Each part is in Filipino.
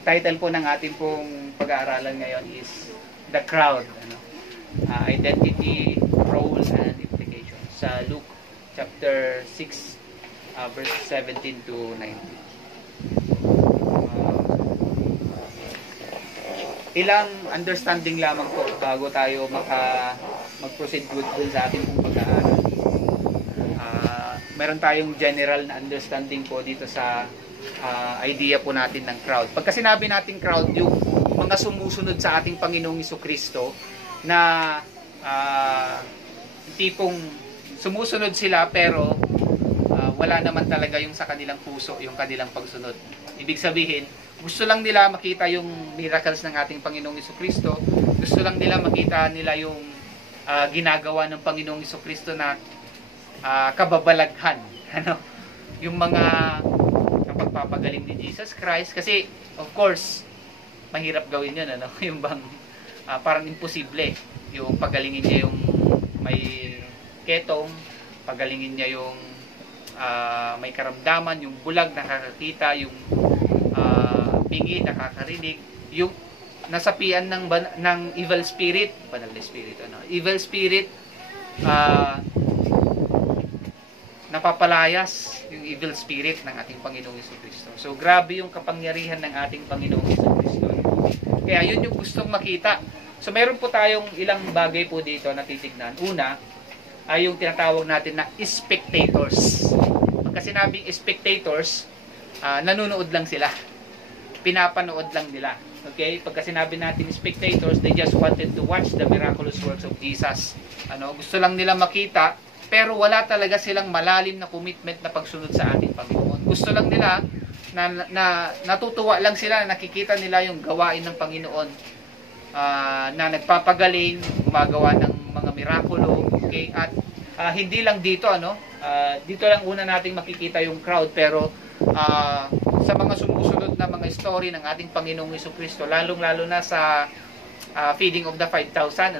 Ang title po ng ating pong pag-aaralan ngayon is The Crowd. Identity, Role, and Implication. Sa Luke chapter 6, verses 17 to 19. Ilang understanding lamang po bago tayo mag-proceed dun sa ating pong pag-aaral. Meron tayong general na understanding po dito sa idea po natin ng crowd. Pagka sinabi natin crowd, yung mga sumusunod sa ating Panginoong Jesucristo na tipong sumusunod sila pero wala naman talaga yung sa kanilang puso, yung kanilang pagsunod. Ibig sabihin, gusto lang nila makita yung miracles ng ating Panginoong Jesucristo. Gusto lang nila makita nila yung ginagawa ng Panginoong Jesucristo na kababalaghan. Yung mga pagpapagaling ni Jesus Christ. Kasi, of course, mahirap gawin yun. Yung bang parang imposible. Yung pagalingin niya yung may ketong, pagalingin niya yung may karamdaman, yung bulag nakakakita, yung pingi nakakarinig, yung nasapian ng evil spirit, banal na spirit, evil spirit, napapalayas yung evil spirit ng ating Panginoong Jesucristo. So grabe yung kapangyarihan ng ating Panginoong Jesucristo. Kaya yun yung gustong makita. So meron po tayong ilang bagay po dito na titignan. Una ay yung tinatawag natin na spectators. Pagka sinabing spectators, nanonood lang sila. Pinapanood lang nila. Okay? Pagka sinabi natin spectators, they just wanted to watch the miraculous works of Jesus. Gusto lang nila makita, pero wala talaga silang malalim na commitment na pagsunod sa ating Panginoon. Gusto lang nila na natutuwa lang sila, nakikita nila yung gawain ng Panginoon na nagpapagaling, gumagawa ng mga mirakulo. Okay? At hindi lang dito, dito lang una nating makikita yung crowd, pero sa mga sumusunod na mga story ng ating Panginoong Jesucristo, lalong-lalo na sa feeding of the 5,000,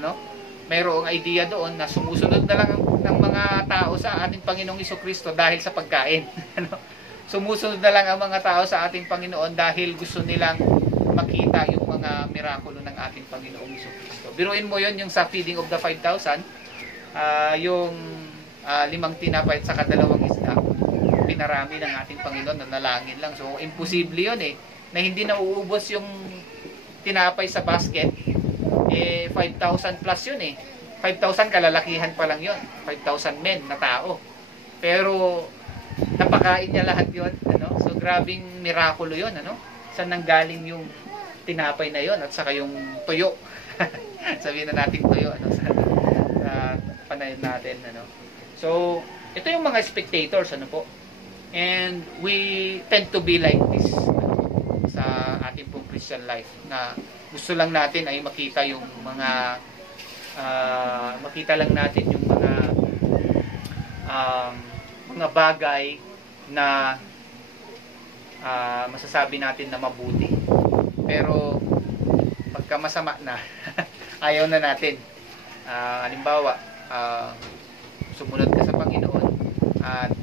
mayroong idea doon na sumusunod na lang ng mga tao sa ating Panginoong Jesucristo dahil sa pagkain. Sumusunod na lang ang mga tao sa ating Panginoon dahil gusto nilang makita yung mga mirakulo ng ating Panginoong Jesucristo. Biruin mo yon, yung sa feeding of the 5,000, yung 5 tinapay at saka 2 isda, pinarami ng ating Panginoon na nalangin lang. So, imposible yun na hindi nauubos yung tinapay sa basket. 5,000 plus yun 5,000 kalalakihan pa lang yun. 5,000 men na tao. Pero, napakain niya lahat yun. So, grabing mirakulo yun. Saan nanggaling yung tinapay na yun at saka yung tuyo. Sabihin na natin tuyo sa panayin natin. So, ito yung mga spectators. Po? And we tend to be like this sa ating pong Christian life, na gusto lang natin ay makita yung mga makita lang natin yung mga bagay na masasabi natin na mabuti, pero pagka masama na ayaw na natin. Halimbawa, sumunod ka sa Panginoon at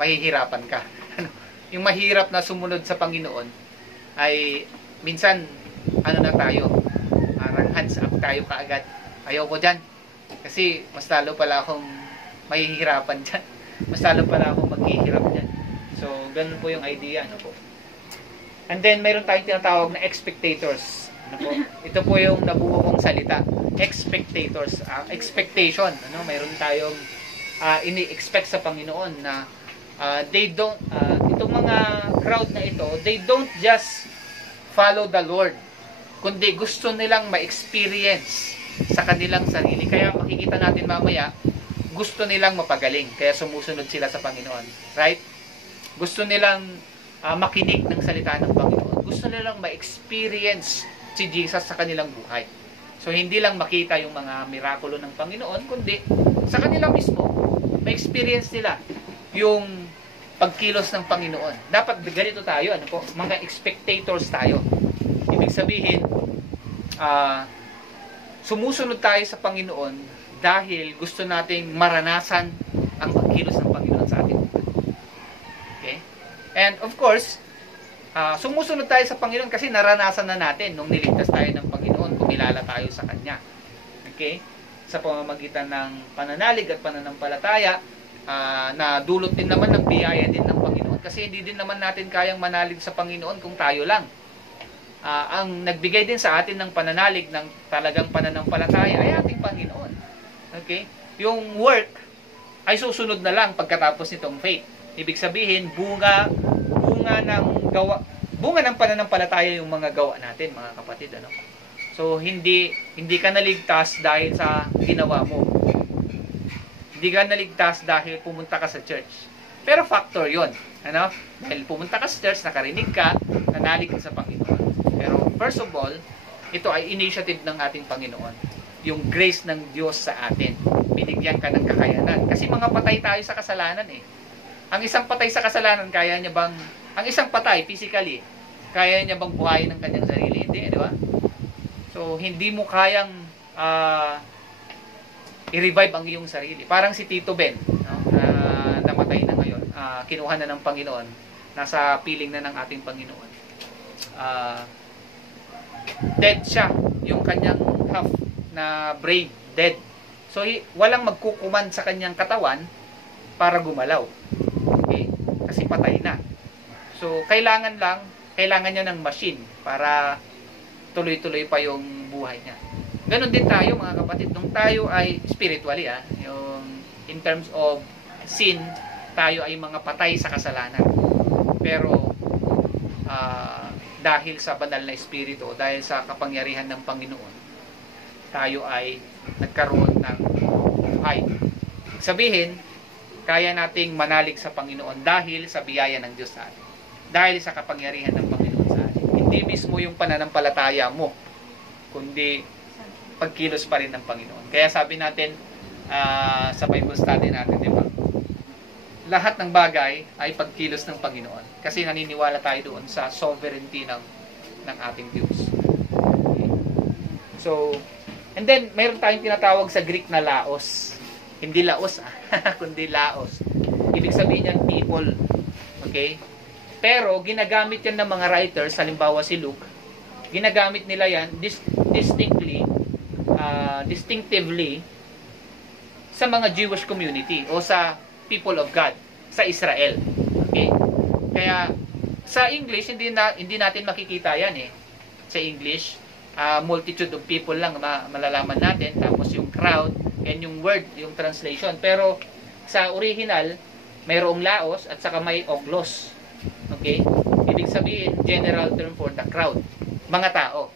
mahihirapan ka. Yung mahirap na sumunod sa Panginoon ay minsan na tayo, parang hands up tayo kaagad. Ayaw ko dyan kasi mas lalo pala akong mahihirapan dyan, mas lalo pala akong maghihirap dyan. So ganun po yung idea. Po. And then mayroon tayong tinatawag na expectators. Po? Ito po yung nabuo kong salita, expectators, expectation. Mayroon tayong ini-expect sa Panginoon na they don't, itong mga crowd na ito, they don't just follow the Lord, kundi gusto nilang ma-experience sa kanilang sarili. Kaya makikita natin mamaya, gusto nilang mapagaling, kaya sumusunod sila sa Panginoon. Right? Gusto nilang makinig ng salita ng Panginoon. Gusto nilang ma-experience si Jesus sa kanilang buhay. So, hindi lang makita yung mga mirakulo ng Panginoon, kundi sa kanila mismo, ma-experience nila yung pagkilos ng Panginoon. Dapat ganito tayo, mga spectators tayo. Ibig sabihin, sumusunod tayo sa Panginoon dahil gusto nating maranasan ang pagkilos ng Panginoon sa ating buhay. Okay? And of course, Sumusunod tayo sa Panginoon kasi naranasan na natin nung niligtas tayo ng Panginoon, kumilala tayo sa Kanya. Okay? Sa pamamagitan ng pananalig at pananampalataya, na dulot din naman ng biyaya din ng Panginoon kasi hindi din naman natin kayang manalig sa Panginoon kung tayo lang. Ang nagbigay din sa atin ng pananalig ng talagang pananampalataya ay ating Panginoon. Okay? Yung work ay susunod na lang pagkatapos nitong faith. Ibig sabihin, bunga ng pananampalataya yung mga gawa natin, mga kapatid, ano? So hindi ka naligtas dahil sa ginawa mo. Hindi ka naligtas dahil pumunta ka sa church. Pero factor 'yon, ano? Dahil pumunta ka sa church, nakarinig ka, nanalig ka sa Panginoon. Pero first of all, ito ay initiative ng ating Panginoon. Yung grace ng Diyos sa atin. Binigyan ka ng kakayanan. Kasi mga patay tayo sa kasalanan eh. Ang isang patay sa kasalanan, ang isang patay physically, kaya niya bang buhayin ng kanyang sarili? Hindi, di ba? So, hindi mo kayang i-revive ang iyong sarili. Parang si Tito Ben, no? Namatay na ngayon. Kinuha na ng Panginoon. Nasa piling na ng ating Panginoon. Dead siya. Yung kanyang half na brain, dead. So, walang magkukuman sa kanyang katawan para gumalaw. Okay? Kasi patay na. So, kailangan niya ng machine para tuloy-tuloy pa yung buhay niya. Ganon din tayo, mga kapatid. Nung tayo ay spiritually, yung in terms of sin, tayo ay mga patay sa kasalanan. Pero dahil sa banal na espiritu, dahil sa kapangyarihan ng Panginoon, tayo ay nagkaroon ng buhay. Sabihin, kaya nating manalig sa Panginoon dahil sa biyaya ng Diyos sa atin. Dahil sa kapangyarihan ng Panginoon sa atin. Hindi mismo yung pananampalataya mo, kundi pagkilos pa rin ng Panginoon. Kaya sabi natin sa Bible study natin, di ba? Lahat ng bagay ay pagkilos ng Panginoon. Kasi naniniwala tayo doon sa sovereignty ng ating Diyos. Okay. So, and then, mayroon tayong tinatawag sa Greek na laos. Hindi laos, kundi laos. Ibig sabihin yan, people. Okay? Pero, ginagamit yan ng mga writers, halimbawa si Luke, ginagamit nila yan distinctively sa mga Jewish community o sa people of God, sa Israel. Okay? Kaya, sa English, hindi natin makikita yan eh. Sa English, multitude of people lang malalaman natin, tapos yung crowd, and yung word, yung translation. Pero, sa original, mayroong laos at saka may oglos. Okay? Ibig sabihin, general term for the crowd. Mga tao.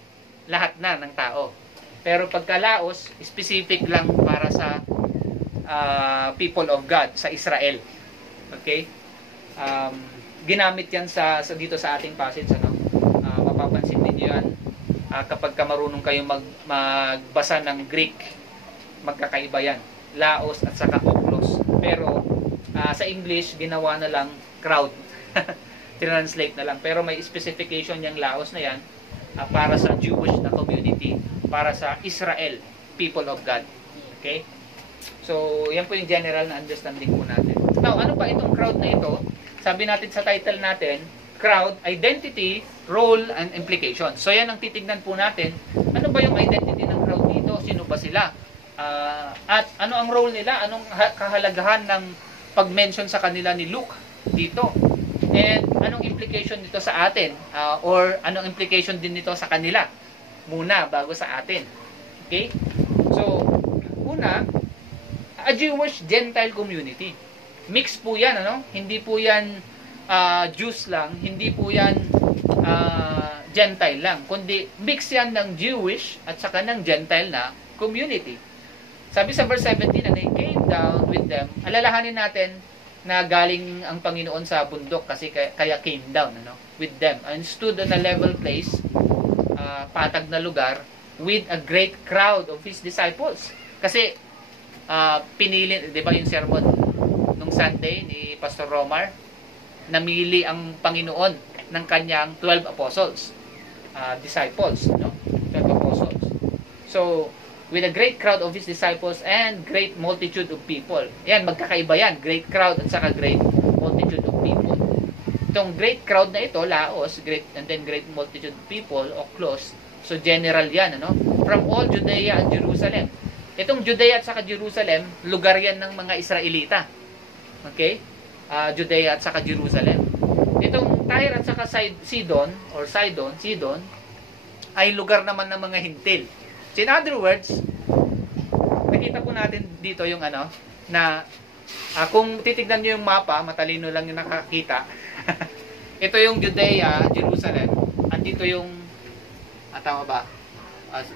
Lahat na ng tao. Pero pagkalaos, specific lang para sa people of God, sa Israel. Okay? Ginamit yan dito sa ating passage. Ano? Mapapansin ninyo yan. Kapag marunong kayong magbasa ng Greek, magkakaiba yan. Laos at saka oglos. Pero sa English, ginawa na lang crowd. Translate na lang. Pero may specification yung laos na yan para sa Jewish na community, para sa Israel, people of God. Okay? So, yan po yung general na understanding po natin. Now, ano pa itong crowd na ito? Sabi natin sa title natin, crowd, identity, role, and implication. So, yan ang titignan po natin. Ano ba yung identity ng crowd dito? Sino ba sila? At ano ang role nila? Anong kahalagahan ng pag-mention sa kanila ni Luke dito? And anong implication nito sa atin? Or anong implication din nito sa kanila? Muna, bago sa atin. Okay? So, una, a Jewish Gentile community. Mix po yan, ano? Hindi po yan Jews lang, hindi po yan Gentile lang, kundi mix yan ng Jewish at saka ng Gentile na community. Sabi sa verse 17, and they came down with them. Alalahanin natin na galing ang Panginoon sa bundok kasi kaya came down, ano, with them, and stood on a level place, patag na lugar, with a great crowd of his disciples. Kasi pinili, di ba yung sermon nung Sunday ni Pastor Romar, namili ang Panginoon ng kanyang 12 apostles, disciples, no? 12 apostles. So, with a great crowd of his disciples and great multitude of people. Yan, magkakaiba yan. Great crowd at saka great multitude of people. Itong great crowd na ito, Laos, great and then great multitude people o close. So general 'yan, ano? From all Judea and Jerusalem. Itong Judea at saka Jerusalem, lugar 'yan ng mga Israelita. Okay? Judea at saka Jerusalem. Itong Tyre at saka Sidon ay lugar naman ng mga Hintil. So in other words, nakita po natin dito yung ano na kung titignan niyo yung mapa, matalino lang yung nakakita. Ito yung Judea, Jerusalem. Andito yung tama ba?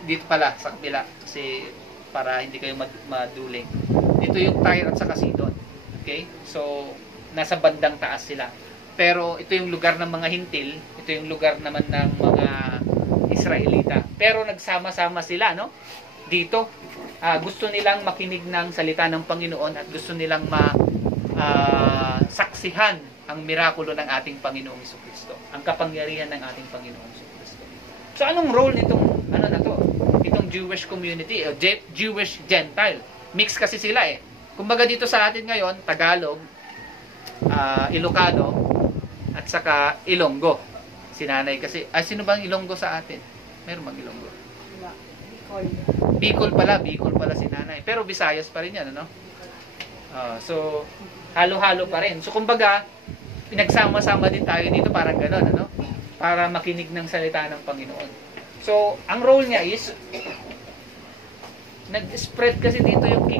Dito pala sa kabila kasi para hindi kayo maduling. Dito yung Tyre at saka Sidon. Okay? So nasa bandang taas sila. Pero ito yung lugar ng mga Hintil, ito yung lugar naman ng mga Israelita. Pero nagsama-sama sila, no? Dito, gusto nilang makinig ng salita ng Panginoon at gusto nilang saksihan ang mirakulo ng ating Panginoong Jesucristo, ang kapangyarihan ng ating Panginoong Jesucristo. So anong role nitong ano na to? Itong Jewish community, o Jewish Gentile. Mix kasi sila eh. Kumbaga dito sa atin ngayon, Tagalog, Ilocano, at saka Ilonggo. Sinanay kasi, sino bang Ilonggo sa atin? Meron bang Ilonggo? Bicol pala si nanay. Pero Visayas pa rin yan, ano? So, halo-halo pa rin. So, kumbaga, pinagsama-sama din tayo dito, parang gano'n, ano? Para makinig ng salita ng Panginoon. So, ang role niya is, nag-spread kasi dito yung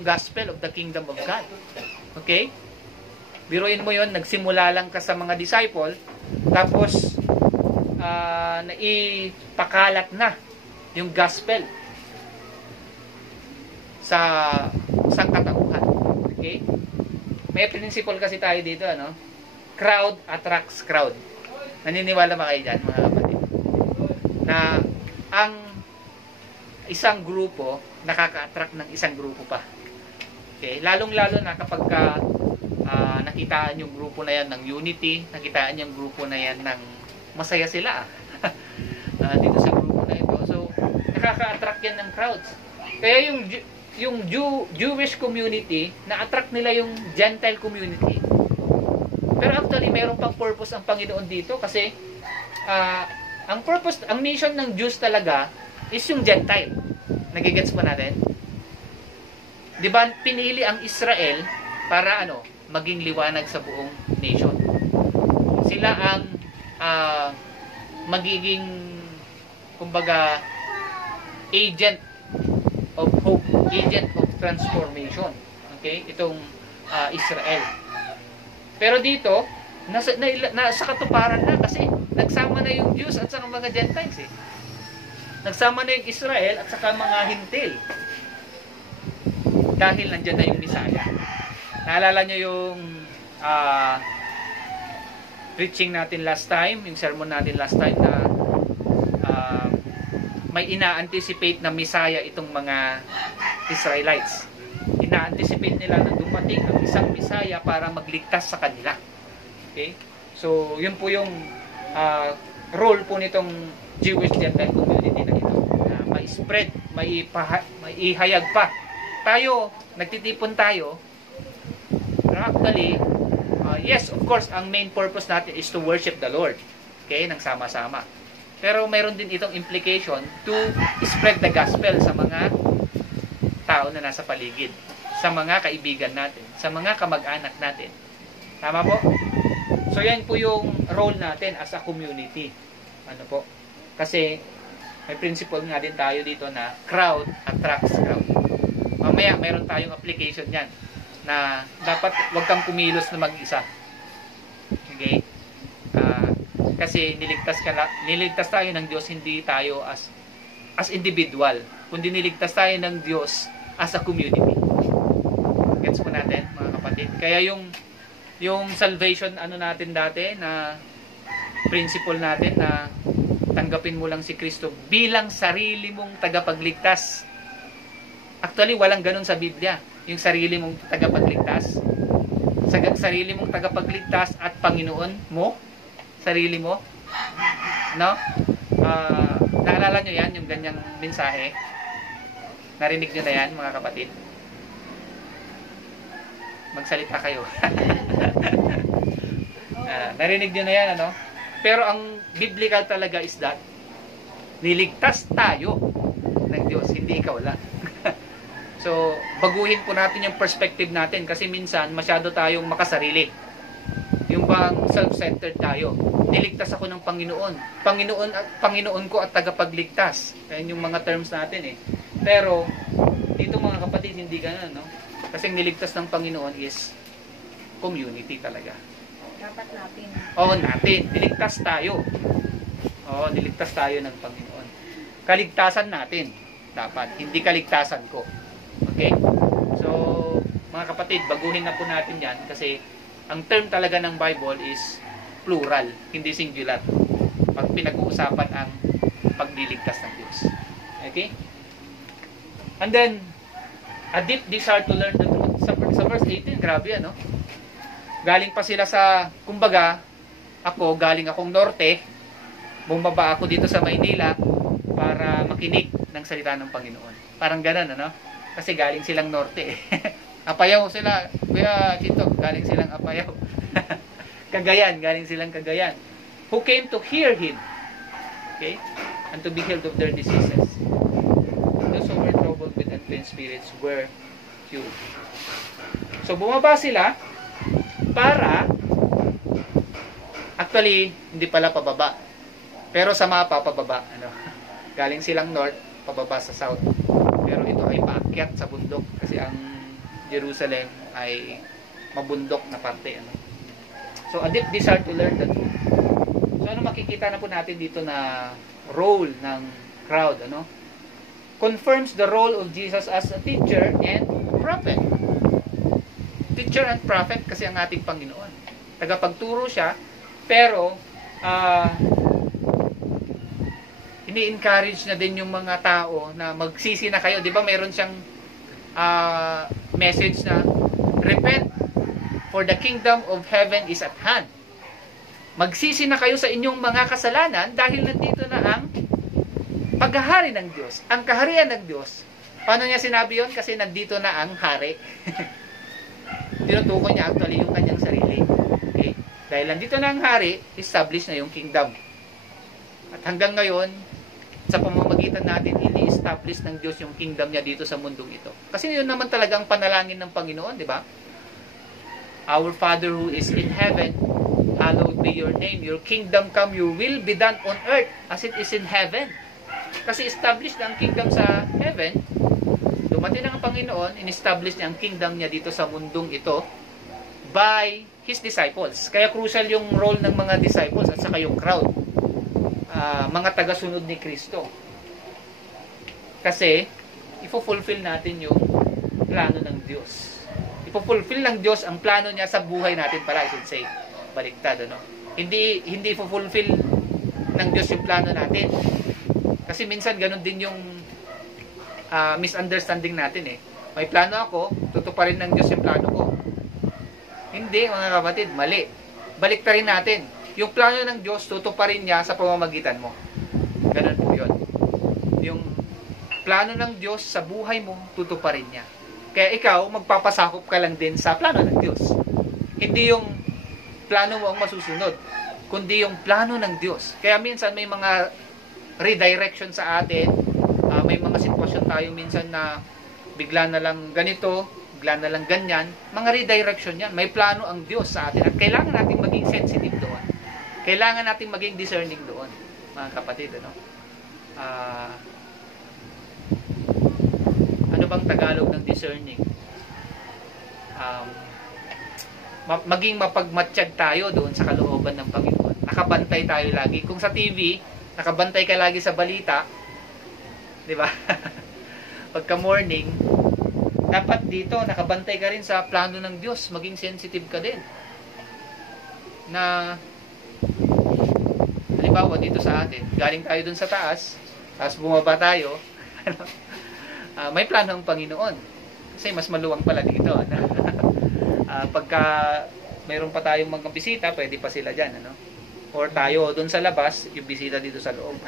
gospel of the kingdom of God. Okay? Biruin mo yon, nagsimula lang ka sa mga disciple, tapos naipakalat na yung gospel sa sangkatauhan. Okay? May principle kasi tayo dito, ano? Crowd attracts crowd. Naniniwala ba kayo dyan, mga kapatid? Na ang isang grupo nakaka-attract ng isang grupo pa. Okay? Lalong-lalo na kapag nakitaan yung grupo na yan ng unity, nakitaan yung grupo na yan ng masaya sila dito sa grupo na ito. So, nakaka-attract yan ng crowds. Kaya yung Jewish community, na-attract nila yung Gentile community. Pero actually, mayroon pang purpose ang Panginoon dito kasi ang mission ng Jews talaga is yung Gentile. Nagigets pa natin? Di ba, pinili ang Israel para maging liwanag sa buong nation. Sila ang magiging, kumbaga, agent of hope, agent of transformation. Okay? Itong Israel. Pero dito, nasa katuparan na kasi nagsama na yung Jews at saka mga Gentiles eh. Nagsama na yung Israel at saka mga Hintil. Dahil nandyan na yung Misaya. Naalala nyo yung preaching natin last time, yung sermon natin last time na may ina-anticipate na Misaya itong mga Israelites. Ina-anticipate nila na dumating ang isang Misaya para magligtas sa kanila. Okay? So, yun po yung role po nitong Jewish Gentile community na ito. Na mai-spread, mai-ihayag pa. Tayo, nagtitipon tayo. Actually, yes, of course, ang main purpose natin is to worship the Lord. Okay? Nang sama-sama. Pero mayroon din itong implication to spread the gospel sa mga tao na nasa paligid, sa mga kaibigan natin, sa mga kamag-anak natin. Tama po? So yan po yung role natin as a community. Ano po? Kasi may principle nga din tayo dito na crowd attracts crowd. Mamaya mayroon tayong application yan na dapat wag kang kumilos na mag-isa. Okay? Kasi niligtas tayo ng Diyos, hindi tayo as individual, kundi niligtas tayo ng Diyos as a community. Gets po natin, mga kapatid? Kaya yung salvation natin dati na principle natin na tanggapin mo lang si Kristo bilang sarili mong tagapagligtas. Actually, walang ganun sa Biblia. Yung sarili mong tagapagligtas. Sarili mong tagapagligtas at Panginoon mo. Sarili mo. No? Naalala nyo yan, yung ganyang mensahe? Narinig nyo na yan, mga kapatid? Magsalita kayo. Narinig nyo na yan, ano? Pero ang biblical talaga is that niligtas tayo ng Diyos, hindi ikaw lang. So, baguhin po natin yung perspective natin kasi minsan masyado tayong makasarili. Yung bang self-centered tayo. Niligtas ako ng Panginoon. Panginoon ko at tagapagligtas. Yan yung mga terms natin eh. Pero, dito mga kapatid, hindi ganun, no? Kasi niligtas ng Panginoon is community talaga. Dapat natin. Oo, natin. Niligtas tayo. Oo, niligtas tayo ng Panginoon. Kaligtasan natin. Dapat. Hindi kaligtasan ko. Okay? So, mga kapatid, baguhin na po natin yan kasi ang term talaga ng Bible is plural, hindi singular. Pag pinag-uusapan ang pagliligtas ng Diyos. Okay? And then, a deep desire to learn the truth. Sa verse 18, grabe ano? Galing pa sila sa, kumbaga, galing akong norte, bumaba ako dito sa Maynila para makinig ng salita ng Panginoon. Parang ganun, ano? Kasi galing silang norte. Apayaw sila. Kuya Chito, galing silang Apayaw. Cagayan, galing silang Cagayan. Who came to hear Him. Okay? And to be healed of their diseases. Those who were troubled with unclean spirits were cured. So, bumaba sila para actually, hindi pala pababa. Pero sa mapa, pababa. Ano? Galing silang north, pababa sa south. Pero ito ay paakyat sa bundok kasi ang Jerusalem ay mabundok na parte. Ano? So, a deep desire to learn the truth. So, ano makikita na po natin dito na role ng crowd? Ano? Confirms the role of Jesus as a teacher and prophet. Teacher and prophet kasi ang ating Panginoon. Tagapagturo siya, pero ini-encourage na din yung mga tao na magsisi na kayo. Di ba mayroon siyang message na repent for the kingdom of heaven is at hand. Magsisi na kayo sa inyong mga kasalanan dahil nandito na ang paghahari ng Diyos. Ang kaharian ng Diyos. Paano niya sinabi yon? Kasi nandito na ang hari. Tinutukoy niya actually yung kanyang sarili. Okay? Dahil nandito na ang hari, establish na yung kingdom. At hanggang ngayon, sa pamamagitan natin, ini-establish ng Diyos yung kingdom niya dito sa mundong ito. Kasi yun naman talaga ang panalangin ng Panginoon, di ba? Our Father who is in heaven, hallowed be your name. Your kingdom come, your will be done on earth as it is in heaven. Kasi established na ang kingdom sa heaven, dumating ang Panginoon, in-establish niya ang kingdom niya dito sa mundong ito by His disciples. Kaya crucial yung role ng mga disciples at saka yung crowd. Mga tagasunod ni Kristo. Kasi, ifo-fulfill natin yung plano ng Diyos. Ifo-fulfill ng Diyos ang plano niya sa buhay natin pala, I should say. Baliktad, ano? Hindi ifo-fulfill ng Diyos yung plano natin. Kasi minsan, ganun din yung misunderstanding natin eh. May plano ako, tutuparin ng Diyos yung plano ko. Hindi, mga kapatid, mali. Baliktarin natin. Yung plano ng Diyos, tutuparin niya sa pamamagitan mo. Ganun po yun. Yung plano ng Diyos sa buhay mo, tutuparin niya. Kaya ikaw, magpapasakop ka lang din sa plano ng Diyos. Hindi yung plano mo ang masusunod, kundi yung plano ng Diyos. Kaya minsan may mga redirection sa atin, may mga sitwasyon tayo minsan na bigla na lang ganito, bigla na lang ganyan, mga redirection yan. May plano ang Diyos sa atin at kailangan natin maging sensitive doon. Kailangan natin maging discerning doon, mga kapatid. Ano bang Tagalog ng discerning? Maging mapagmatsyag tayo doon sa kalooban ng Panginoon. Nakabantay tayo lagi. Kung sa TV, nakabantay ka lagi sa balita, di ba? Pagka morning, dapat dito, nakabantay ka rin sa plano ng Diyos. Maging sensitive ka din. Na, halimbawa dito sa atin, galing tayo dun sa taas, tapos bumaba tayo, may plano ang Panginoon. Kasi mas maluwang pala dito. Pagka mayroon pa tayong mga bisita, pwede pa sila dyan. Or tayo dun sa labas, yung bisita dito sa loob.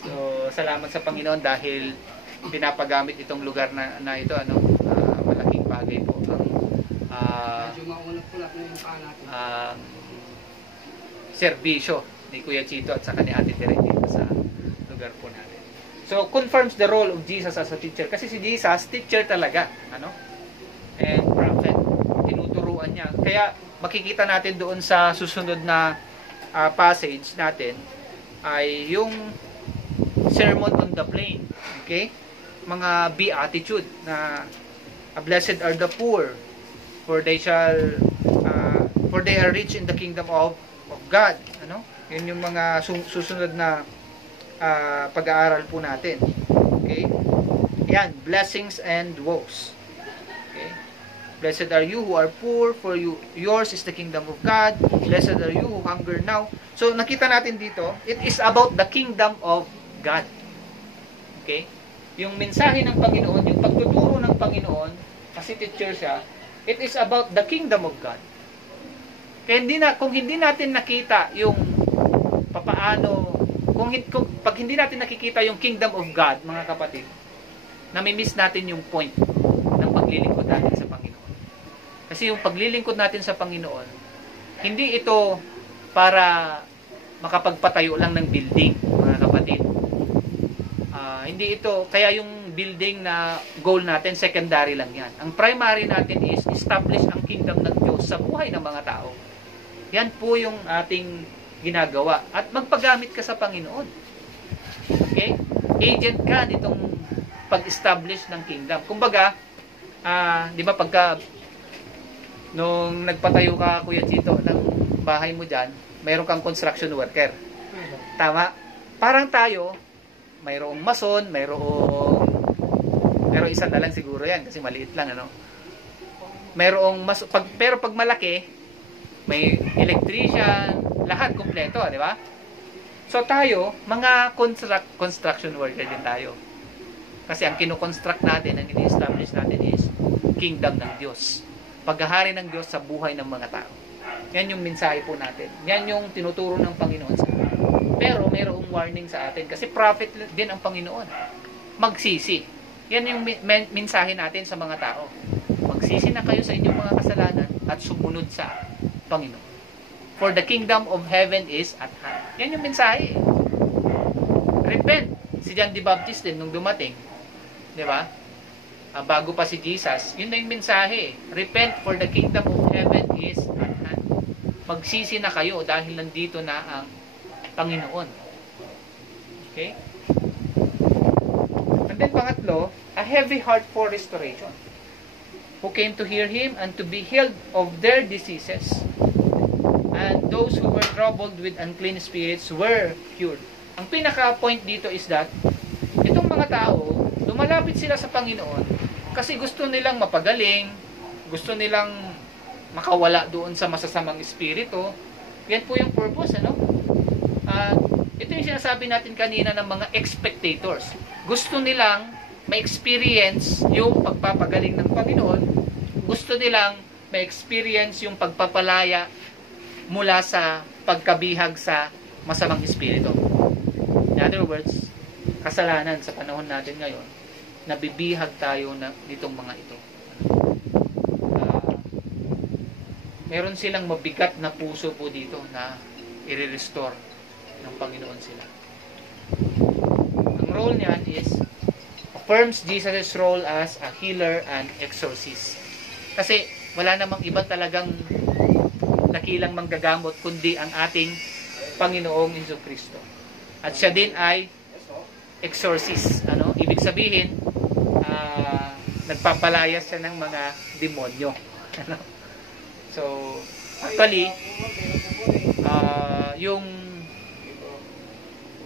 So, salamat sa Panginoon dahil pinapagamit itong lugar na ito. Malaking bagay po ang Medyo maunang pula na yung paa natin. Serbisyo ni Kuya Chito at saka ni Ate Tere dito sa lugar po natin. So, confirms the role of Jesus as a teacher. Kasi si Jesus, teacher talaga. And prophet. Tinuturuan niya. Kaya, makikita natin doon sa susunod na passage natin ay yung Sermon on the Plain. Okay? Mga beatitude na blessed are the poor for they are rich in the kingdom of God. Yun yung mga susunod na pag-aaral po natin. Okay? Yan, blessings and woes. Okay? Blessed are you who are poor, for yours is the kingdom of God. Blessed are you who hunger now. So, nakita natin dito, it is about the kingdom of God. Okay? Yung mensahe ng Panginoon, yung pagtuturo ng Panginoon, kasi teacher siya, it is about the kingdom of God. Kaya kung hindi natin nakita yung papaano, pag hindi natin nakikita yung kingdom of God, mga kapatid, nami-miss natin yung point ng paglilingkod natin sa Panginoon. Kasi yung paglilingkod natin sa Panginoon, hindi ito para makapagpatayo lang ng building, mga kapatid. Hindi ito, kaya yung building na goal natin, secondary lang yan. Ang primary natin is establish ang kingdom ng Diyos sa buhay ng mga tao. Yan po yung ating ginagawa. At magpagamit ka sa Panginoon. Okay? Agent ka nitong pag-establish ng kingdom. Kumbaga, di ba nung nagpatayo ka, Kuya Chito, ng bahay mo dyan, mayroon kang construction worker. Tama? Parang tayo, mayroong mason, mayroong isa na lang siguro yan kasi maliit lang, mayroong pero pag malaki, may electrician, lahat kumpleto, di ba? So tayo, mga construction worker din tayo. Kasi ang kino-construct natin, ang ini-establish natin is kingdom ng Diyos. Paghahari ng Diyos sa buhay ng mga tao. Yan yung mensahe po natin. Yan yung tinuturo ng Panginoon sa atin. Pero mayroong warning sa atin kasi prophet din ang Panginoon. Magsisi. Yan yung mensahe natin sa mga tao. Magsisi na kayo sa inyong mga kasalanan at sumunod sa Panginoon. For the kingdom of heaven is at hand. Yan yung mensahe. Repent. Si John the Baptist din nung dumating. Di ba? Bago pa si Jesus. Yun na yung mensahe. Repent for the kingdom of heaven is at hand. Magsisi na kayo dahil nandito na ang Panginoon. Okay? And then pangatlo, a heavy heart for restoration. Who came to hear Him and to be healed of their diseases. And those who were troubled with unclean spirits were cured. Ang pinaka-point dito is that, itong mga tao, lumalapit sila sa Panginoon kasi gusto nilang mapagaling, gusto nilang makawala doon sa masasamang espiritu. Yan po yung purpose, ito yung sinasabi natin kanina ng mga expectators. Gusto nilang ma-experience yung pagpapagaling ng Panginoon. Gusto nilang ma-experience yung pagpapalaya mula sa pagkabihag sa masamang espiritu. In other words, kasalanan sa panahon natin ngayon, nabibihag tayo nitong mga ito. Meron silang mabigat na puso po dito na i-restore ng Panginoon sila. Ang role niyan is affirms Jesus' role as a healer and exorcist. Kasi wala namang iba talagang dakilang manggagamot kundi ang ating Panginoong Jesucristo. At siya din ay exorcist. Ibig sabihin, nagpapalaya siya ng mga demonyo. So, actually,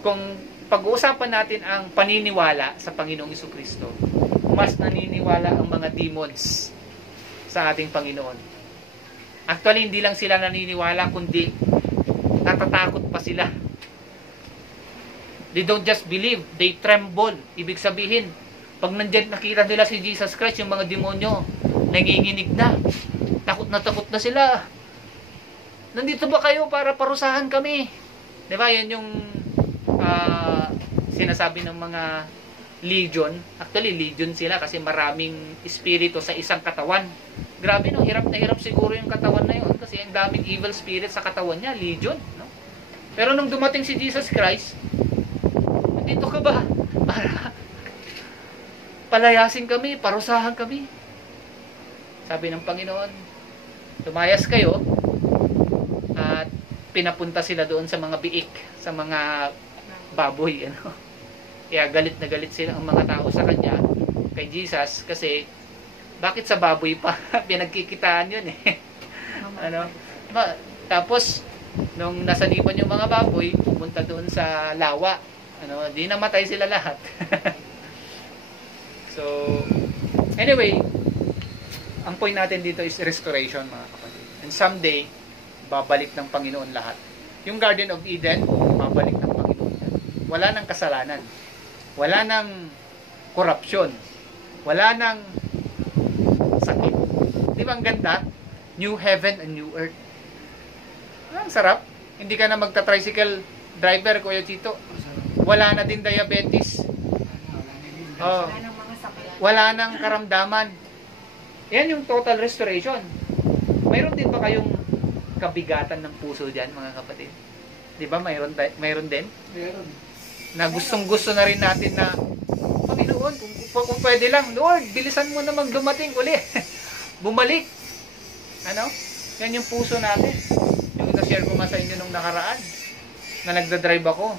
kung pag-uusapan natin ang paniniwala sa Panginoong Jesucristo, mas naniniwala ang mga demons sa ating Panginoon. Actually, hindi lang sila naniniwala, kundi natatakot pa sila. They don't just believe, they tremble. Ibig sabihin, pag nandiyan nakita nila si Jesus Christ, yung mga demonyo, nanginginig na. Takot na sila. Nandito ba kayo para parusahan kami? Diba? Yan yung sinasabi ng mga legion. Actually, legion sila kasi maraming espiritu sa isang katawan. Grabe no, hirap na hirap siguro yung katawan na yun kasi ang daming evil spirit sa katawan niya, legion, no? Pero nung dumating si Jesus Christ, nandito ka ba? Para palayasin kami, parusahan kami. Sabi ng Panginoon, lumayas kayo at pinapunta sila doon sa mga biik, sa mga baboy, ano? Kaya galit na galit sila ang mga tao sa kanya, kay Jesus, kasi bakit sa baboy pa? Pinagkikitaan yun eh. Ano? Tapos, nung nasaniban yung mga baboy, pumunta doon sa lawa. Ano, di namatay sila lahat. So, anyway, ang point natin dito is restoration, mga kapatid. And someday, babalik ng Panginoon lahat. Yung Garden of Eden, babalik ng Panginoon. Wala nang kasalanan. Wala nang korupsyon. Wala nang sakit. Di ba ang ganda? New heaven and new earth. Ang sarap. Hindi ka na magta-tricycle driver, Kuya Chito. Wala na din diabetes. Oh. Wala nang karamdaman. Yan yung total restoration. Mayroon din ba kayong kabigatan ng puso diyan, mga kapatid? Di ba mayroon din? Meron. Na gustong-gusto na rin natin na, Panginoon, kung pwede lang, Lord, bilisan mo namang dumating uli. Bumalik. Ano? Yan yung puso natin. Yung na-share ko nga sa inyo nung nakaraan, na nagdadrive ako,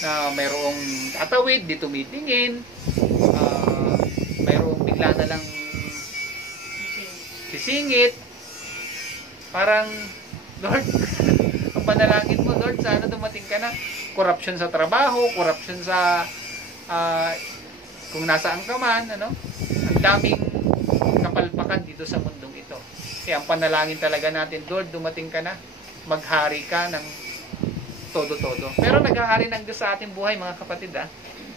na mayroong tatawid, di tumitingin, mayroong bigla na lang sisingit. Parang, Lord, ang panalangin mo, Lord, sana dumating ka na. Corruption sa trabaho, corruption sa kung nasaan ka man, ano? Ang daming kapalpakan dito sa mundong ito. Kaya ang panalangin talaga natin, Lord, dumating ka na, maghari ka ng todo-todo. Pero naghahari ng Diyos sa ating buhay, mga kapatid, ha?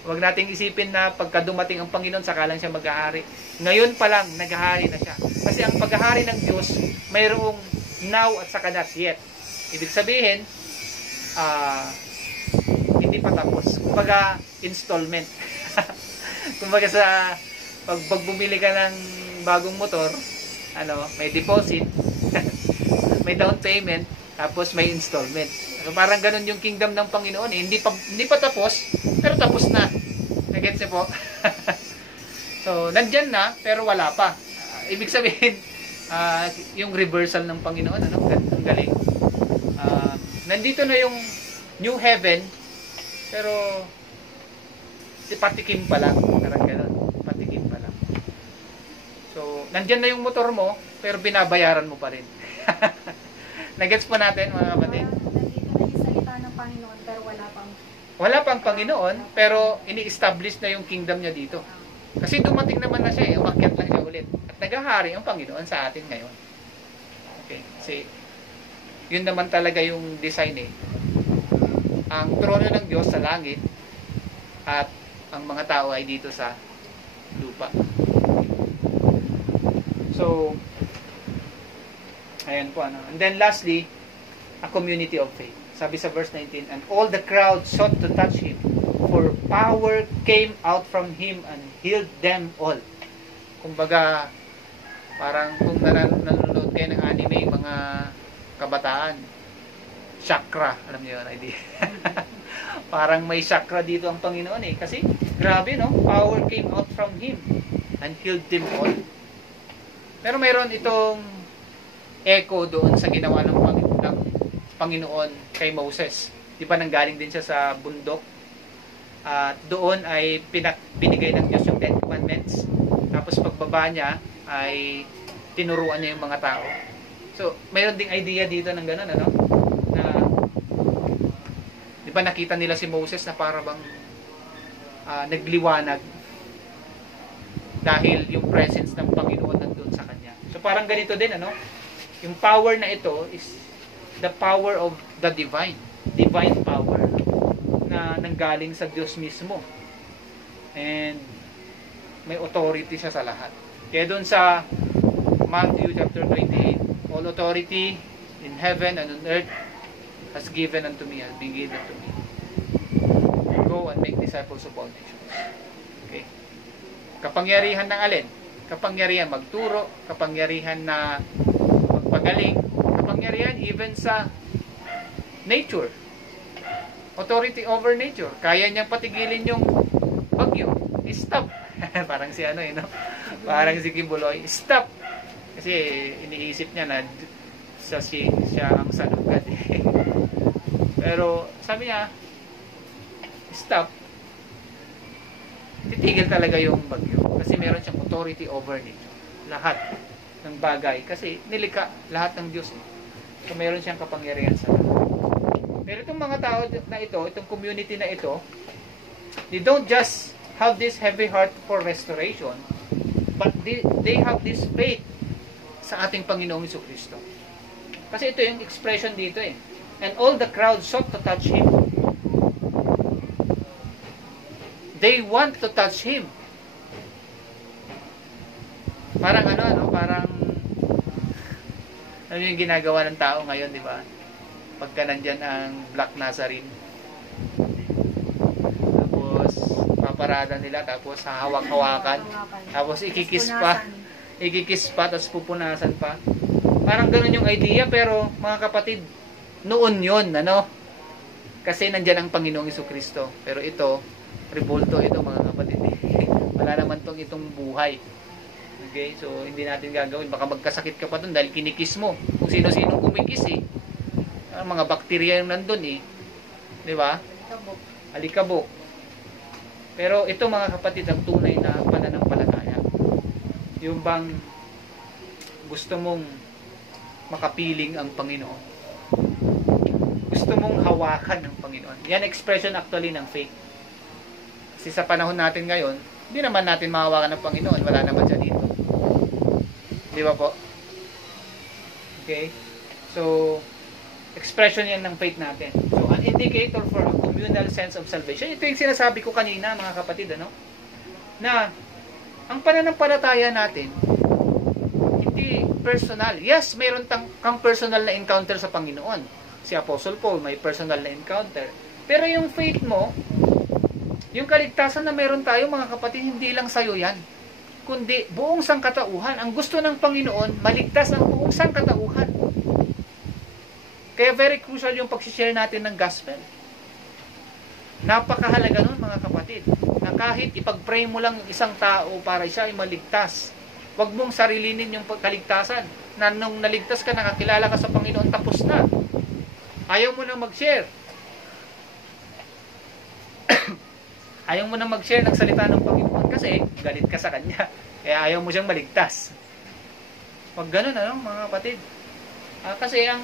Huwag nating isipin na pagka dumating ang Panginoon, saka lang siya maghahari. Ngayon pa lang, naghahari na siya. Kasi ang paghahari ng Diyos, mayroong now at saka not yet. Ibig sabihin, hindi pa tapos. Kumbaga, installment. Kumbaga sa pag bumili ka ng bagong motor, ano, may deposit, may down payment, tapos may installment. So, parang ganun yung kingdom ng Panginoon. Eh. Hindi pa tapos, pero tapos na. Nagets niyo po? So, nandyan na, pero wala pa. Ibig sabihin, yung reversal ng Panginoon, ano? Ang galing. Nandito na yung new heaven, pero patikim pa lang. Parang ganun. Patikim pa lang. So, nandyan na yung motor mo, pero binabayaran mo pa rin. Nagets po natin, mga kapatid? Nandito na yung salita ng Panginoon, pero wala pang Panginoon, pero ini-establish na yung kingdom niya dito. Kasi dumating naman na siya, umakyat lang siya ulit. At naghahari ang Panginoon sa atin ngayon. Okay, kasi yun naman talaga yung design eh. Ang trono ng Diyos sa langit at ang mga tao ay dito sa lupa. So, ayan po ano. And then lastly, a community of faith. Sabi sa verse 19, and all the crowd sought to touch him, for power came out from him and healed them all. Kumbaga, parang kung nanonood kayo ng anime, mga kabataan, chakra, alam niyo yun, idea. Parang may chakra dito ang Panginoon eh. Kasi, grabe no, power came out from him and healed them all. Pero mayroon itong echo doon sa ginawa ng Panginoon kay Moses. Di ba nanggaling din siya sa bundok? At doon ay binigay ng Diyos yung 10 Commandments. Tapos pagbaba niya ay tinuruan niya yung mga tao. So, mayroon ding idea dito ng gano'n, ano? Na, di ba nakita nila si Moses na para bang nagliwanag dahil yung presence ng Panginoon nandun sa kanya. So, parang ganito din, ano? Yung power na ito is the power of the divine power na nanggaling sa Diyos mismo, and may authority siya sa lahat. Kaya doon sa Matthew chapter 28, all authority in heaven and on earth has given unto me, has been given to me. Go and make disciples of all nations. Okay. Kapangyarihan ng alin? Kapangyarihan magturo, kapangyarihan na magpagaling, kapangyarihan even sa nature. Authority over nature. Kaya niyang patigilin yung bagyo. Stop. Parang si ano, no? Parang si Kibuloy. Stop. Kasi iniisip niya na siya ang sanugad. Pero sabi niya, stop. Titigil talaga yung bagyo. Kasi meron siyang authority over nature. Lahat ng bagay. Kasi nilikha lahat ng Diyos. So meron siyang kapangyarihan sa lahat. Pero itong mga tao na ito, itong community na ito, they don't just have this heavy heart for restoration, but they have this faith sa ating Panginoong Jesucristo. Kasi ito yung expression dito eh. And all the crowd sought to touch Him. They want to touch Him. Parang parang ano yung ginagawa ng tao ngayon, di ba? Pagka nandyan ang Black Nazarene. Tapos, paparada nila, tapos hahawak-hawakan. Tapos, ikikis pa, tapos pupunasan pa. Parang ganun yung idea, pero mga kapatid, noon yun, Kasi nandyan ang Panginoong Jesucristo. Pero ito, revolto ito mga kapatid. Wala naman itong buhay. Okay? So, hindi natin gagawin. Baka magkasakit ka pa dun dahil kinikis mo. Kung sino-sino kumikis eh. Mga bakterya yung nandun eh. Di ba? Alikabok. Pero ito mga kapatid, ang tunay na pananampalataya. Yung bang gusto mong makapiling ang Panginoon. Gusto mong hawakan ng Panginoon. Yan expression actually ng faith. Kasi sa panahon natin ngayon, hindi naman natin mahawakan ng Panginoon. Wala naman siya dito. Di ba po? Okay? So, expression yan ng faith natin. So, an indicator for a communal sense of salvation. Ito yung sinasabi ko kanina, mga kapatid, na ang pananampalataya natin, hindi personal. Yes, mayroon kang personal na encounter sa Panginoon. Si Apostle Paul, may personal na encounter. Pero yung faith mo, yung kaligtasan na meron tayo, mga kapatid, hindi lang sa'yo yan. Kundi buong sangkatauhan. Ang gusto ng Panginoon, maligtas ang buong sangkatauhan. Kaya very crucial yung pag-share natin ng gospel. Napakahalaga nun mga kapatid. Na kahit ipag-pray mo lang isang tao para siya ay maligtas. Huwag mong sarilinin yung kaligtasan. Na nung naligtas ka, nakakilala ka sa Panginoon, tapos na. Ayaw mo na mag-share. Ayaw mo na mag-share ng salita ng Panginoon kasi galit ka sa Kanya. Kaya ayaw mo siyang maligtas. Huwag ganun, mga kapatid. Kasi ang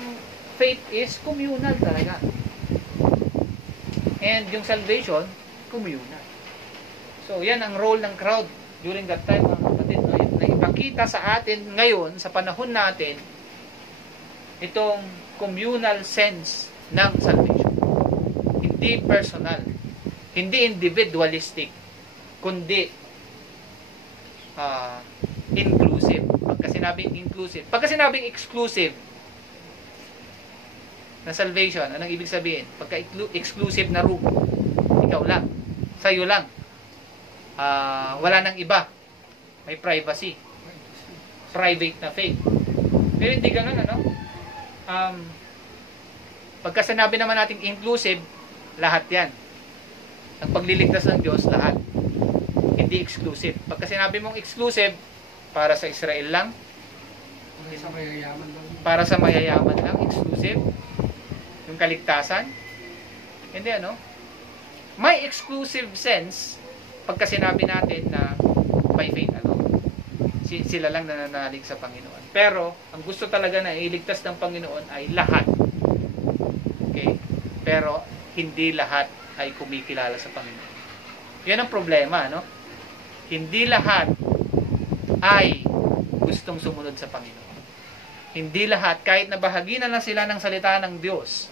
faith is communal talaga. And yung salvation, communal. So, yan ang role ng crowd during that time, mga kapatid. Na ipakita sa atin ngayon, sa panahon natin, itong communal sense ng salvation. Hindi personal. Hindi individualistic. Kundi inclusive. Pagka sinabing exclusive, na salvation, anong ibig sabihin? Pagka exclusive na room, ikaw lang, sa'yo lang, wala nang iba, may privacy, private na faith. Pero hindi ganun, pagka sinabi naman natin inclusive, lahat yan. Ang pagliligtas ng Diyos, lahat. Hindi exclusive. Pagka sinabi mong exclusive, para sa Israel lang, para sa mayayaman lang, exclusive, yung kaligtasan, hindi may exclusive sense pagka sinabi natin na by faith alone. Sila lang nananalig sa Panginoon. Pero, ang gusto talaga na iligtas ng Panginoon ay lahat. Okay? Pero, hindi lahat ay kumikilala sa Panginoon. Yan ang problema, Hindi lahat ay gustong sumunod sa Panginoon. Hindi lahat, kahit na bahagi na lang sila ng salita ng Diyos,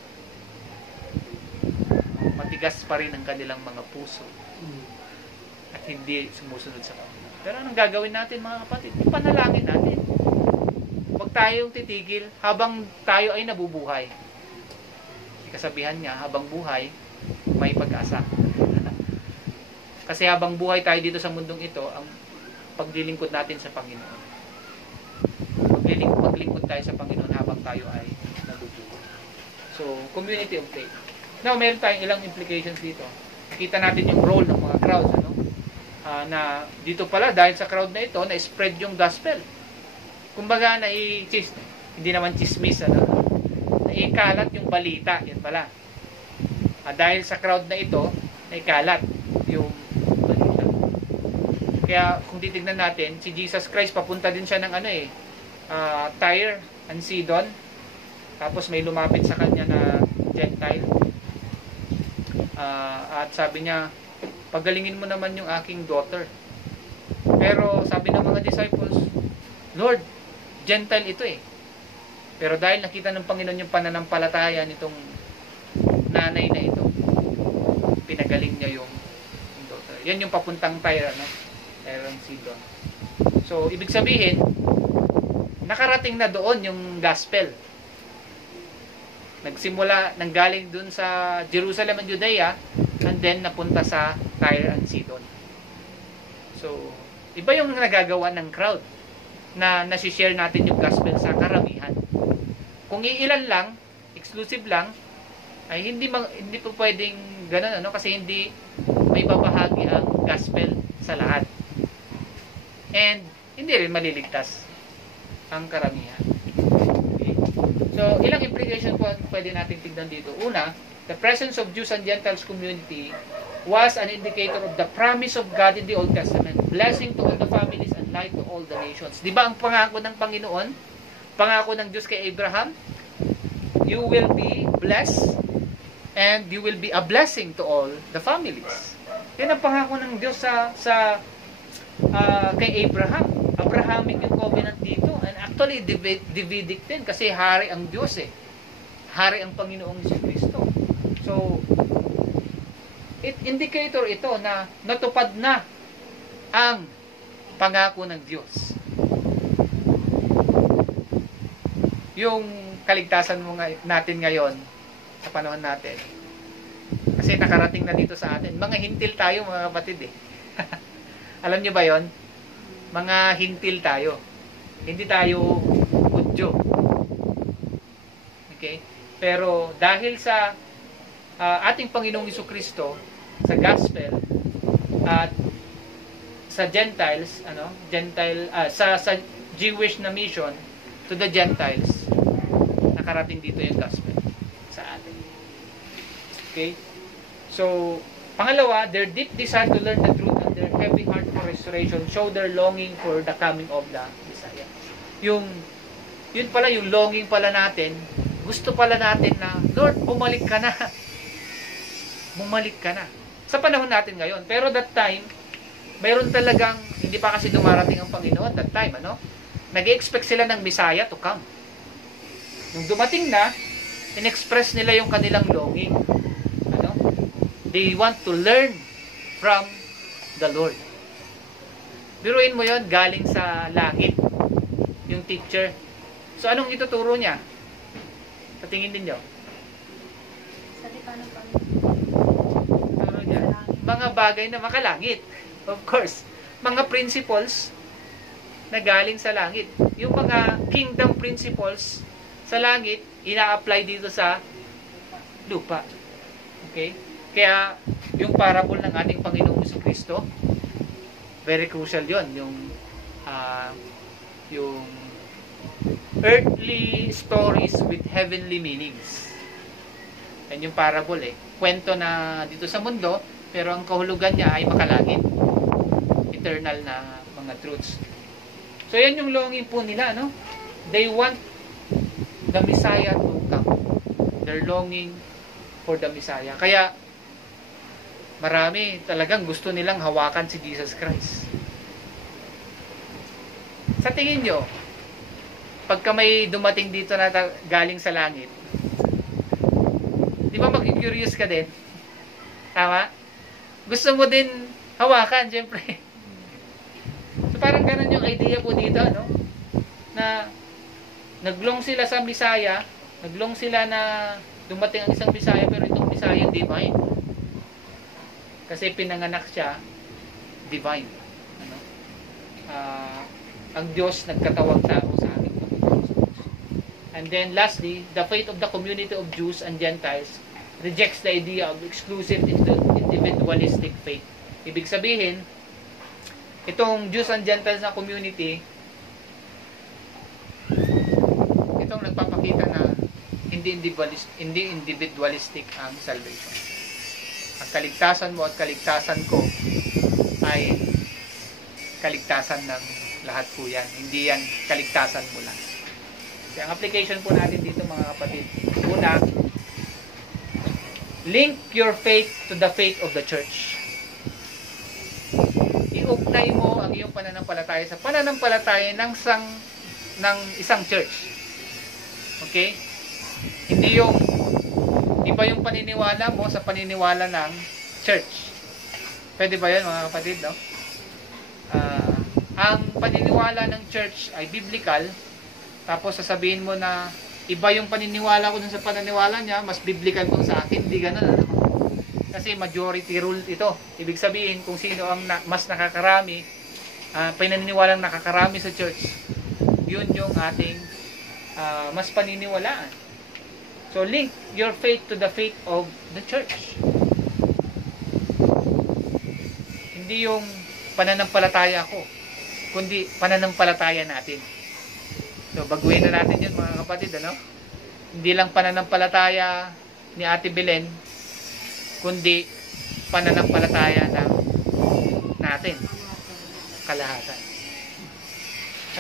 matigas pa rin ang kanilang mga puso at hindi sumusunod sa Panginoon. Pero anong gagawin natin, mga kapatid? Ipanalangin natin. Huwag tayong titigil habang tayo ay nabubuhay. Kasabihan niya, habang buhay, may pag-asa. Kasi habang buhay tayo dito sa mundong ito, ang paglilingkod natin sa Panginoon. Maglingkod tayo sa Panginoon habang tayo ay nabubuhay. So, community of faith. Now, meron tayong ilang implications dito. Nakita natin yung role ng mga crowds, ano? Na dito pala, dahil sa crowd na ito, na-spread yung gospel. Kumbaga, hindi naman chismis, ano? Naikalat yung balita, yan pala. Dahil sa crowd na ito, naikalat yung balita. Kaya, kung titignan natin, si Jesus Christ, papunta din siya ng Tyre and Sidon. Tapos may lumapit sa kanya na Gentile. At sabi niya, pagalingin mo naman yung aking daughter. Pero sabi ng mga disciples, Lord, Gentile ito eh. Pero dahil nakita ng Panginoon yung pananampalataya nitong nanay na ito, pinagaling niya yung daughter. Yan yung papuntang Tyre, no? Tyre and Sidon. So, ibig sabihin, nakarating na doon yung gospel. Nagsimula, nanggaling dun sa Jerusalem and Judea, and then napunta sa Tyre and Sidon. So, iba yung nagagawa ng crowd na nasi-share natin yung gospel sa karamihan. Kung iilan lang, exclusive lang, ay hindi po pwedeng ganun, ano? Kasi hindi may babahagi ang gospel sa lahat. And hindi rin maliligtas ang karamihan. Okay. So, ilang implication po pwede natin tignan dito. Una, the presence of Jews and Gentiles community was an indicator of the promise of God in the Old Testament, blessing to all the families and light to all the nations. Di ba ang pangako ng Panginoon, pangako ng Diyos kay Abraham, you will be blessed and you will be a blessing to all the families. Yan ang pangako ng Diyos kay Abraham. Abrahamic yung covenant dito. And actually, Davidic din kasi hari ang Diyos eh. Hari ang Panginoong Jesucristo. So, indicator ito na natupad na ang pangako ng Diyos. Yung kaligtasan natin ngayon sa panahon natin. Kasi nakarating na dito sa atin. Mga hintil tayo, mga kapatid eh. Alam niyo ba yon? Mga hintil tayo. Hindi tayo Hudyo. Okay? Pero dahil sa ating Panginoong Jesucristo, sa gospel, at sa Gentiles, sa Jewish na mission to the Gentiles, nakarating dito yung gospel sa atin. Okay? So, pangalawa, their deep desire to learn the truth and their heavy heart for restoration show their longing for the coming of the Messiah. Yun pala, yung longing pala natin, gusto pala natin na, Lord, bumalik ka na. Bumalik ka na. Sa panahon natin ngayon. Pero that time, mayroon talagang, hindi pa kasi dumarating ang Panginoon that time, nag-expect sila ng Messiah to come. Nung dumating na, in-express nila yung kanilang longing. They want to learn from the Lord. Biruin mo yon, galing sa langit yung teacher. So anong ituturo niya? Sa tingin ninyo? Salita ng Panginoon. Mga bagay na makalangit. Of course. Mga principles na galing sa langit. Yung mga kingdom principles sa langit, ina-apply dito sa lupa. Okay? Kaya, yung parable ng ating Panginoong Jesucristo, very crucial yon, yung earthly stories with heavenly meanings. Yan yung parable kwento na dito sa mundo, pero ang kahulugan niya ay makalangit. Eternal na mga truths. So yan yung longing po nila, They want the Messiah to come. They're longing for the Messiah. Kaya marami talagang gusto nilang hawakan si Jesus Christ. Sa tingin nyo, pagka may dumating dito na galing sa langit, di ba mag-curious ka din? Tama? Gusto mo din hawakan, syempre. So parang ganun yung idea po dito, na naglong sila sa Messiah, naglong sila na dumating ang isang Messiah, pero itong Messiah divine. Kasi pinanganak siya divine. ang Diyos nagkatawang tao sa ating Panginoon. And then lastly, the faith of the community of Jews and Gentiles rejects the idea of exclusive individualistic faith. Ibig sabihin, itong Jews and Gentiles na community, itong nagpapakita na hindi individualistic ang salvation. Ang kaligtasan mo at kaligtasan ko ay kaligtasan ng lahat po yan. Hindi yan kaligtasan mo lang. Kaya ang application po natin dito mga kapatid. Una, link your faith to the faith of the church. Iugnay mo ang iyong pananampalataya sa pananampalataya ng isang church. Okay? Hindi yung iba yung paniniwala mo sa paniniwala ng church. Pwede ba yan mga kapatid, no? Ang paniniwala ng church ay biblical, tapos sasabihin mo na iba yung paniniwala ko dun sa paniniwala niya, mas biblical kung sa akin. Hindi ganun, ano? Kasi majority rule ito. Ibig sabihin, kung sino ang mas nakakaraming paniniwalang nakakarami sa church, yun yung ating mas paniniwalaan. So, link your faith to the faith of the church. Hindi yung pananampalataya ko, kundi pananampalataya natin. So, baguhin na natin yun mga kapatid, ano? Hindi lang pananampalataya ni Ate Belen, kundi pananampalataya natin. Kalahatan.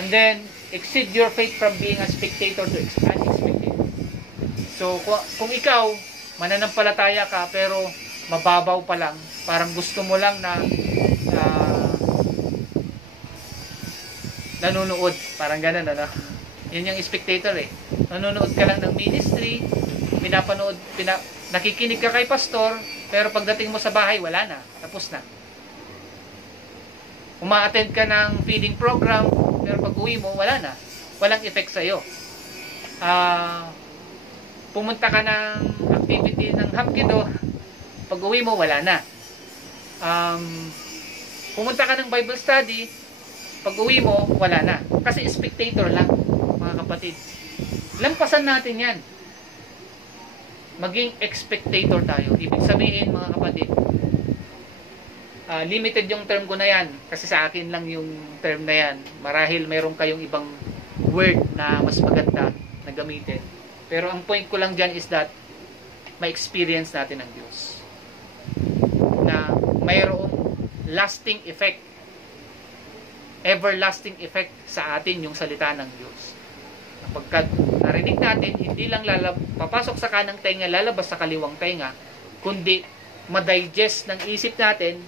And then, exceed your faith from being a spectator to an spectator. So, kung ikaw, mananampalataya ka, pero mababaw pa lang, parang gusto mo lang na nanonood, parang ganun, ano? Yun yung spectator eh. Nanonood ka lang ng ministry, nakikinig ka kay pastor, pero pagdating mo sa bahay, wala na. Tapos na. Uma-attend ka ng feeding program, pero pag uwi mo, wala na. Walang effect sa'yo. Pumunta ka ng activity ng Hapkido, pag uwi mo, wala na. Pumunta ka ng Bible study, pag uwi mo, wala na. Kasi spectator lang, mga kapatid. Lampasan natin yan. Maging spectator tayo. Ibig sabihin, mga kapatid, limited yung term ko na yan. Kasi sa akin lang yung term na yan. Marahil mayroon kayong ibang word na mas maganda na gamitin. Pero ang point ko lang dyan is that ma-experience natin ang Diyos. Na mayroong lasting effect, everlasting effect sa atin yung salita ng Diyos. Pagkat narinig natin, hindi lang papasok sa kanang tenga, lalabas sa kaliwang tenga, kundi madigest ng isip natin,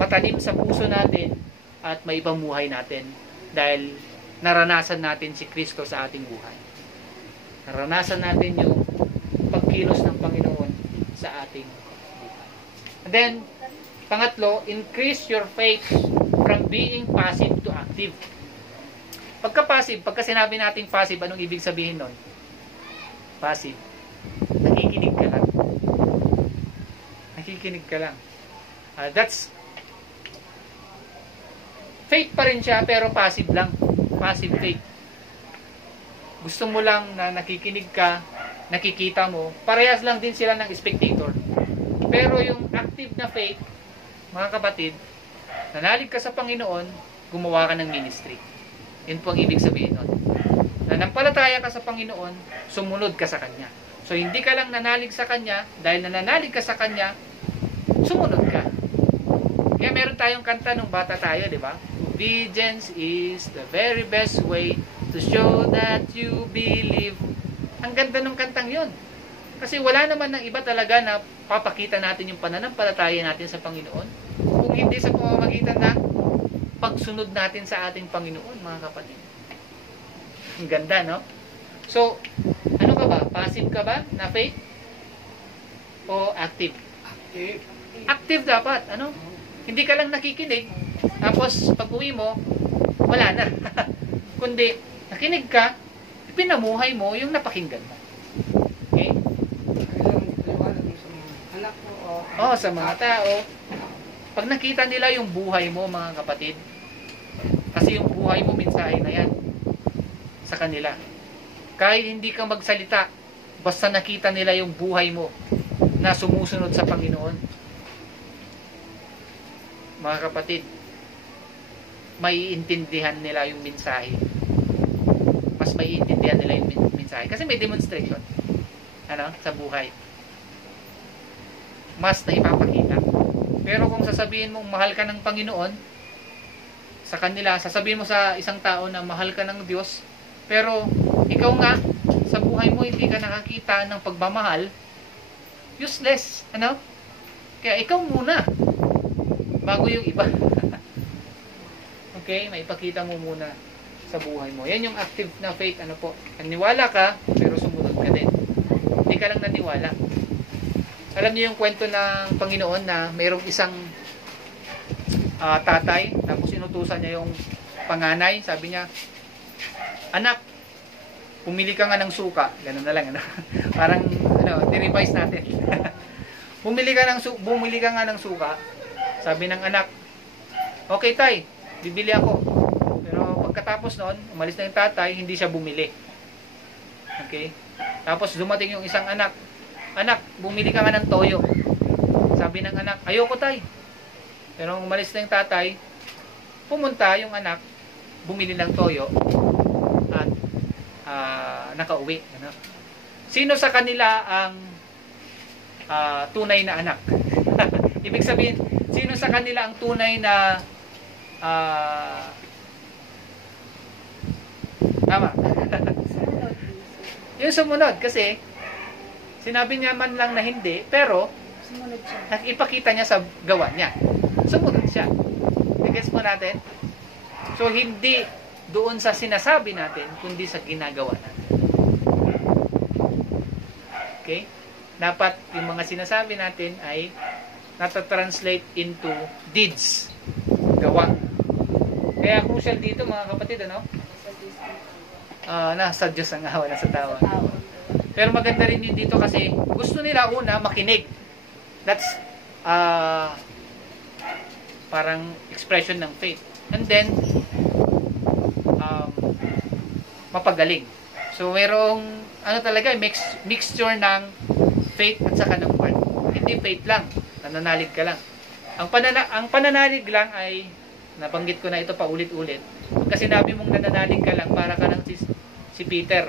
matanim sa puso natin, at maipamuhay natin dahil naranasan natin si Kristo sa ating buhay. Naranasan natin yung pagkilos ng Panginoon sa ating buhay. And then, pangatlo, increase your faith from being passive to active. Pagka-passive, pagka sinabi nating passive, anong ibig sabihin nun? Passive. Nakikinig ka lang. Nakikinig ka lang. That's faith pa rin siya, pero passive lang. Passive faith. Gusto mo lang na nakikinig ka, nakikita mo, parehas lang din sila ng spectator. Pero yung active na faith, mga kapatid, nanalig ka sa Panginoon, gumawa ka ng ministry. Yun po ang ibig sabihin nun. Nanampalataya ka sa Panginoon, sumunod ka sa Kanya. So, hindi ka lang nanalig sa Kanya, dahil nananalig ka sa Kanya, sumunod ka. Kaya meron tayong kanta nung bata tayo, di ba? Obedience is the very best way to show that you believe. Ang ganda ng kantang yun. Kasi wala naman ng iba talaga na papakita natin yung pananampalataya natin sa Panginoon, kung hindi sa pamamagitan ng pagsunod natin sa ating Panginoon, mga kapatid. Ang ganda, no? So, ano ka ba? Passive ka ba na faith? O active? Active dapat, ano? Hindi ka lang nakikinig, tapos pag uwi mo, wala na. Kundi, nakinig ka, pinamuhay mo yung napakinggan mo. Okay? Sa mga anak ko, Sa mga tao. Pag nakita nila yung buhay mo, mga kapatid, Kasi yung buhay mo, mensahe na yan sa kanila. Kahit hindi ka magsalita, basta nakita nila yung buhay mo na sumusunod sa Panginoon, mga kapatid, maiintindihan nila yung mensahe. Mas maiintindihan nila yung mensahe. Kasi may demonstration sa buhay. Mas na ipapakita. Pero kung sasabihin mong mahal ka ng Panginoon, sa kanila, sasabihin mo sa isang tao na mahal ka ng Diyos, pero ikaw nga, sa buhay mo hindi ka nakakita ng pagmamahal, useless. Kaya ikaw muna, bago yung iba. Okay? Maipakita mo muna sa buhay mo. Yan yung active na faith. Naniwala ka, pero sumunod ka din. Hindi ka lang naniwala. Alam niyo yung kwento ng Panginoon na mayroong isang tatay, tapos inutusan niya yung panganay, sabi niya, anak, pumili ka nga ng suka. Ganun na lang, Parang, di-revise natin. bumili ka nga ng suka. Sabi ng anak, okay tay, bibili ako. Pero pagkatapos noon, umalis na yung tatay, hindi siya bumili. Okay? Tapos dumating yung isang anak, bumili ka nga ng toyo. Sabi ng anak, ayoko tay. Pero umalis na yung tatay, pumunta yung anak, bumili ng toyo, at nakauwi. Sino sa kanila ang tunay na anak? Ibig sabihin, sino sa kanila ang tunay na tama? Yung sumunod, kasi sinabi niya man lang na hindi, pero Sumunod siya. ipakita niya sa gawa niya. Sumunod siya. I-gets mo natin? So, hindi doon sa sinasabi natin, kundi sa ginagawa natin. Okay? Dapat yung mga sinasabi natin ay nata-translate into deeds. Gawa. Kaya crucial dito, mga kapatid, nasa Diyos ang awa, nasa tawa. Pero maganda rin yun dito kasi gusto nila una makinig. That's parang expression ng faith. And then mapagaling. So merong talaga mixture ng faith at saka ng word. Hindi faith lang, nananalig ka lang. Ang pananalig lang ay nabanggit ko na ito pa ulit-ulit. Kasi sinabi mong nananalig ka lang, para ka lang si Peter.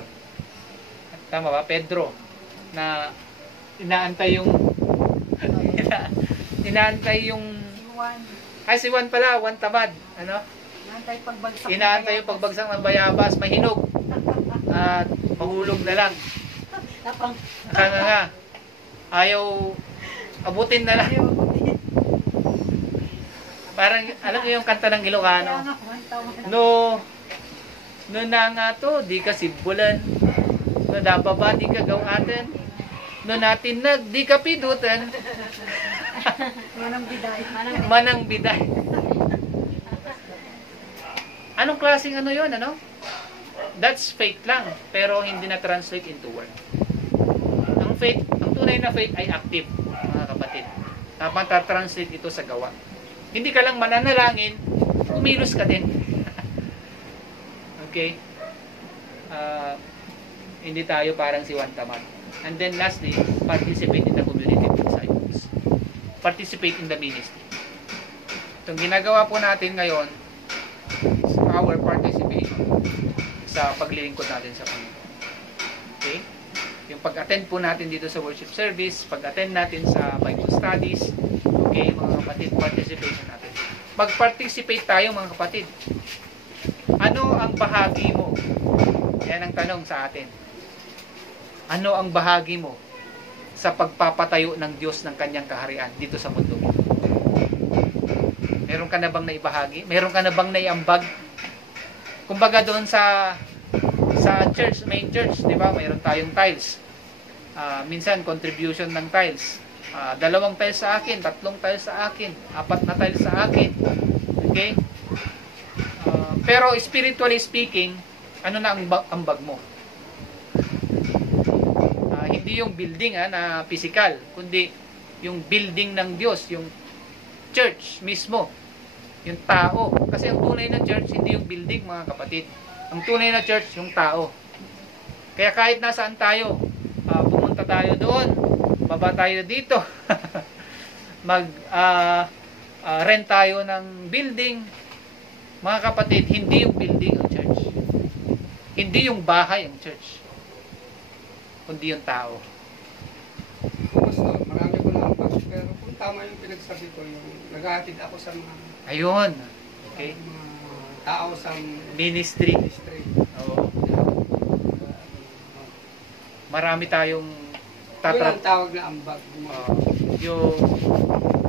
Tama ba? Pedro. Na inaantay yung si Juan pala, Juan Tamad. Inaantay yung pagbagsak ng bayabas, mahinog. At mahulog na lang. Nga. Ayaw abutin na lang. Parang, alam niyo yung kanta ng Ilocano? No na nga to, di ka sibulan. No dababa, di ka gawaten. No natin di ka pidutan. Manang biday. Anong klaseng yun, That's faith lang, pero hindi na translate into word. Ang tunay na faith ay active, mga kapatid. Dapat translate ito sa gawa. Hindi ka lang mananalangin, umilos ka din. Okay? Hindi tayo parang si Juan Tamad. And then lastly, participate in the community of disciples. Participate in the ministry. Itong ginagawa po natin ngayon is our participation sa paglilingkod natin sa Panginoon. Okay? Yung pag-attend po natin dito sa worship service, pag-attend natin sa Bible studies, okay, mga kapatid, participation natin. Mag-participate tayo, mga kapatid. Ano ang bahagi mo? Yan ang tanong sa atin. Ano ang bahagi mo sa pagpapatayo ng Diyos ng kanyang kaharian dito sa mundo? Meron ka na bang naibahagi? Meron ka na bang naiambag? Kumbaga doon sa church, main church, di ba? Mayroon tayong tiles. Minsan, contribution ng tiles. 2 tiles sa akin, 3 tiles sa akin, 4 na tiles sa akin. Okay? Pero spiritually speaking, ano na ang ambag mo? Hindi yung building na physical, kundi yung building ng Diyos, yung church mismo. Yung tao. Kasi ang tunay na church, hindi yung building, mga kapatid. Ang tunay na church, yung tao. Kaya kahit nasaan tayo, pumunta tayo doon, baba tayo dito, rent tayo ng building, mga kapatid, hindi yung building ang church. Hindi yung bahay ang church. Kundi yung tao. Pastor, marami ko na ambag. Pero kung tama yung pinagsabi ko, yung naghahatid ako sa mga, Ayun. Okay. mga tao sa Ministry. ministry. Oo. Marami tayong Yun ang tawag na ambag. yung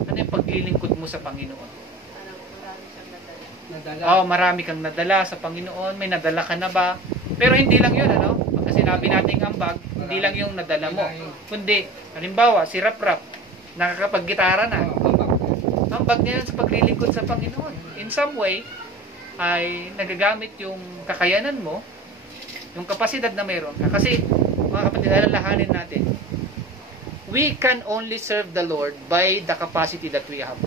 ano yung paglilingkod mo sa Panginoon. Marami siyang nadala. Nadala. Marami kang nadala sa Panginoon, may nadala ka na ba? Pero hindi lang yun, ano? Pagka sinabi nating ambag, hindi lang yung nadala mo. Kundi, halimbawa, si Rap-Rap, nakakapag-gitara na. Ambag niya yun sa paglilingkod sa Panginoon. In some way, ay nagagamit yung kakayanan mo, yung kapasidad na mayroon ka. Kasi, mga kapatid, alalahanin natin, we can only serve the Lord by the capacity that we have.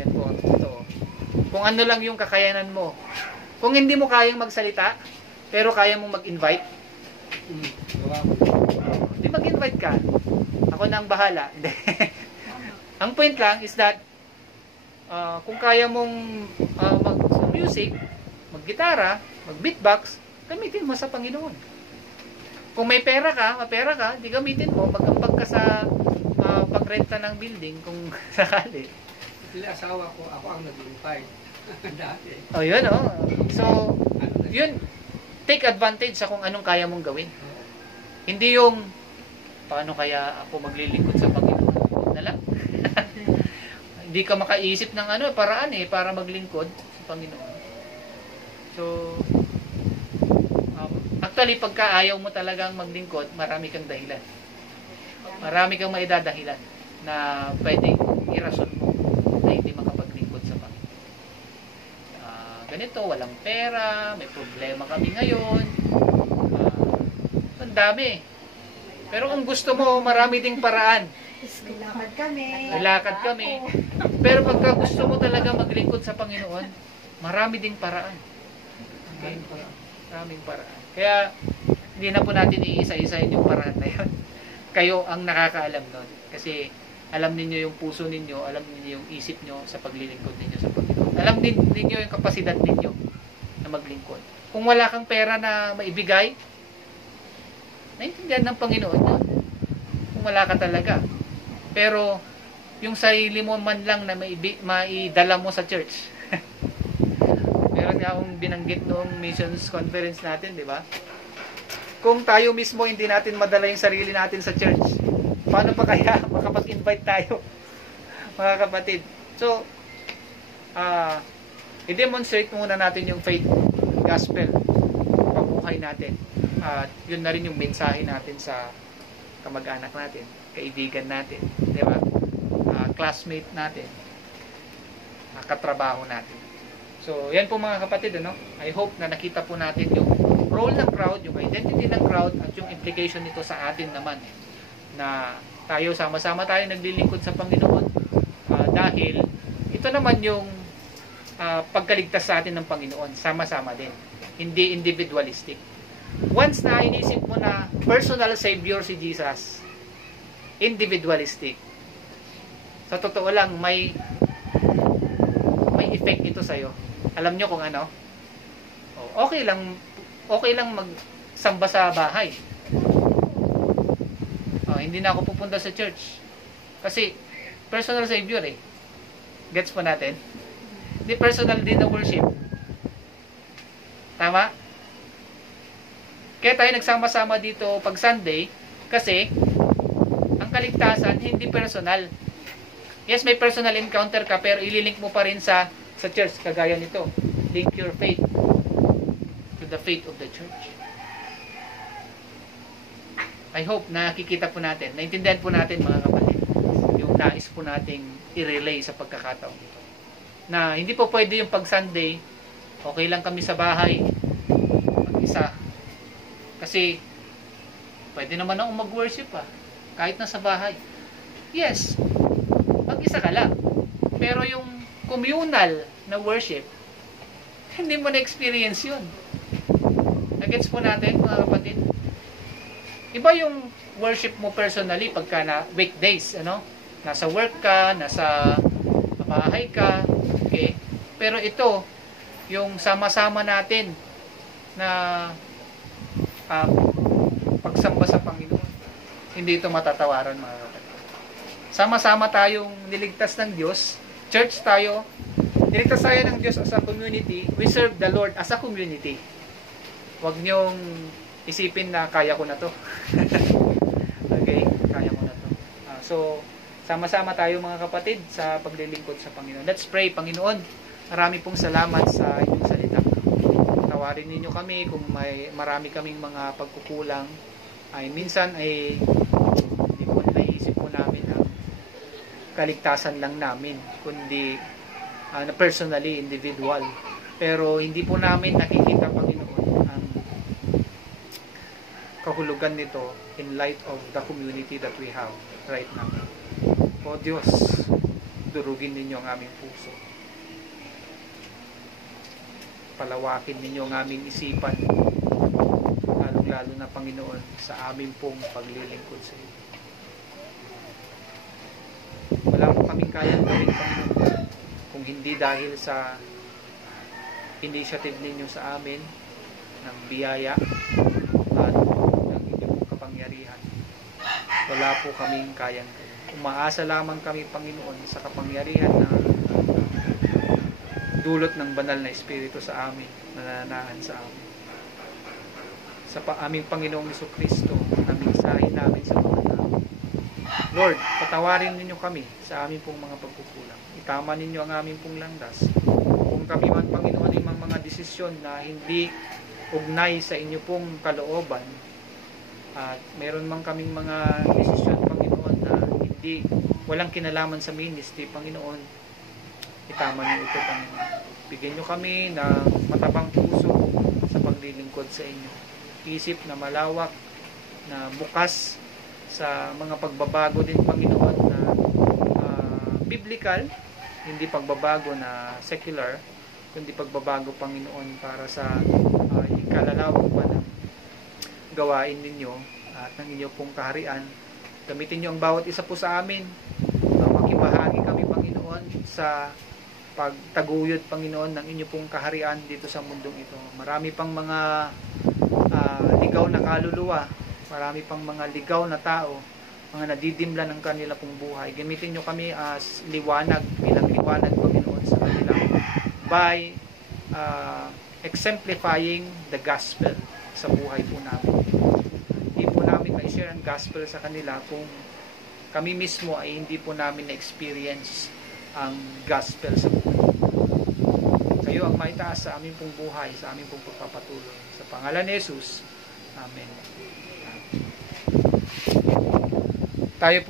Yan po ang totoo. Kung ano lang yung kakayanan mo. Kung hindi mo kayang magsalita, pero kaya mong mag-invite, di mag-invite ka. Ako na ang bahala. Ang point lang is that, kung kaya mong mag-music, mag-gitara, mag-beatbox, gamitin mo sa Panginoon. Kung may pera ka, di gamitin mo, mag-ambag ka sa pagrenta ng building kung sakali. Sila asawa ko, ako ang nag-invite. Dati. Oh, yun, oh. So, yun, take advantage sa kung anong kaya mong gawin. Hindi yung, paano kaya ako maglilingkod sa Panginoon? Huwag na lang. Hindi ka makaisip ng paraan para maglingkod sa Panginoon. So, actually, pagka ayaw mo talagang maglingkod, marami kang dahilan. Marami kang maidadahilan na pwedeng irason mo na hindi makapaglingkod sa Panginoon. Ganito, walang pera, may problema kami ngayon. Ang dami. Pero kung gusto mo, marami ding paraan. Ilakad kami. Ilakad kami. Pero pagka gusto mo talaga maglingkod sa Panginoon, marami ding paraan. Okay? Maraming paraan. Kaya, hindi na po natin iisa-isahin yung paraan na yun. Kayo ang nakakaalam nun. Kasi, alam ninyo yung puso ninyo, alam ninyo yung isip nyo sa paglilingkod ninyo sa Panginoon. Alam din ninyo yung kapasidad ninyo na maglingkod. Kung wala kang pera na maibigay, naintindihan ng Panginoon yun. Kung wala ka talaga. Pero, yung sarili mo man lang na maidala mo sa church. Meron nga akong binanggit noong missions conference natin, di ba? Kung tayo mismo hindi natin madala yung sarili natin sa church, paano pa kaya makapag-invite tayo, mga kapatid? So, i-demonstrate muna natin yung faith gospel, pamuhay natin. At yun na rin yung mensahe natin sa kamag-anak natin, kaibigan natin, di ba? Classmate natin, katrabaho natin. So, yan po mga kapatid, I hope na nakita po natin yung role ng crowd, yung identity ng crowd, at yung implication nito sa atin naman. Na tayo, sama-sama tayo naglilingkod sa Panginoon. Dahil, ito naman yung pagkaligtas sa atin ng Panginoon. Sama-sama din. Hindi individualistic. Once na inisip mo na personal Savior si Jesus, individualistic. Sa totoo lang, may effect ito sa'yo. Alam nyo kung ano? Okay lang magsamba sa bahay. Hindi na ako pupunta sa church. Kasi, personal Savior Gets po natin? Hindi personal din na worship. Tama? Kaya tayo nagsama-sama dito pag Sunday, kasi, ang kaligtasan, hindi personal. Yes, may personal encounter ka, pero ililink mo pa rin sa church, kagaya nito. Link your faith to the faith of the church. I hope nakikita po natin, naintindihan po natin mga kapatid, yung nais po nating i-relay sa pagkakataon ito. Na hindi po pwede yung pag Sunday, okay lang kami sa bahay, mag-isa. Kasi, pwede naman akong mag-worship kahit nasa bahay. Yes, mag-isa ka lang. Pero yung communal na worship, hindi mo na-experience yun. Nagets po natin, mga kapatid? Iba yung worship mo personally pagka na weekdays, ano? Nasa work ka, nasa bahay ka, okay? Pero ito, yung sama-sama natin na pagsamba sa Panginoon, hindi ito matatawaran, mga kapatid. Sama-sama tayong niligtas ng Diyos, church tayo, niligtas tayo ng Diyos as a community, we serve the Lord as a community. Huwag niyong isipin na kaya ko na to. Okay, kaya ko na to. So, sama-sama tayo mga kapatid sa paglilingkod sa Panginoon. Let's pray. Panginoon, marami pong salamat sa inyong salita. Tawarin ninyo kami kung marami kaming mga pagkukulang. Minsan ay hindi po naisip po namin ang kaligtasan lang namin, kundi personally, individual. Pero hindi po namin nakikita, Panginoon, ang kahulugan nito in light of the community that we have right now. O Diyos, durugin ninyo ang aming puso. Palawakin ninyo ang aming isipan, lalong-lalo na, Panginoon, sa aming pong paglilingkod sa iyo. Wala po kaming kayang gawin, Panginoon, kung hindi dahil sa initiative ninyo sa amin ng biyaya at ng inyong kapangyarihan. Wala po kaming kayang gawin. Umaasa lamang kami, Panginoon, sa kapangyarihan na dulot ng banal na Espiritu sa amin, nananahan sa amin. Sa aming Panginoong Jesucristo, na mensahe namin sa mga tao. Lord, patawarin ninyo kami sa aming pong mga pagkukulang. Itama ninyo ang aming pong landas. Kung kami man, Panginoon, yung mga desisyon na hindi ugnay sa inyo pong kalooban, at meron man kaming mga desisyon, Panginoon, na hindi, walang kinalaman sa ministry, Panginoon, itama niyo ito, Panginoon. Bigyan niyo kami ng matabang puso sa paglilingkod sa inyo. Isip na malawak, na bukas sa mga pagbabago din, Panginoon, na biblical, hindi pagbabago na secular, kundi pagbabago, Panginoon, para sa ikalalawak pa ng gawain ninyo at ng inyo pong kaharian. Gamitin nyo ang bawat isa po sa amin. Makibahagi kami, Panginoon, sa pagtaguyod, Panginoon, ng inyo pong kaharian dito sa mundong ito. Marami pang mga ligaw na kaluluwa, marami pang mga ligaw na tao, mga nadidimla ng kanila pong buhay. Gamitin nyo kami as liwanag, bilang liwanag, Panginoon, sa kanila by exemplifying the gospel sa buhay po namin. Hindi po namin na-share ang gospel sa kanila kung kami mismo ay hindi po namin na-experience ang gospel sa buhay. Kayo ang maitaas sa aming pong buhay, sa aming pong pagpapatuloy. Sa pangalan ni Jesus. Amen. Tayo po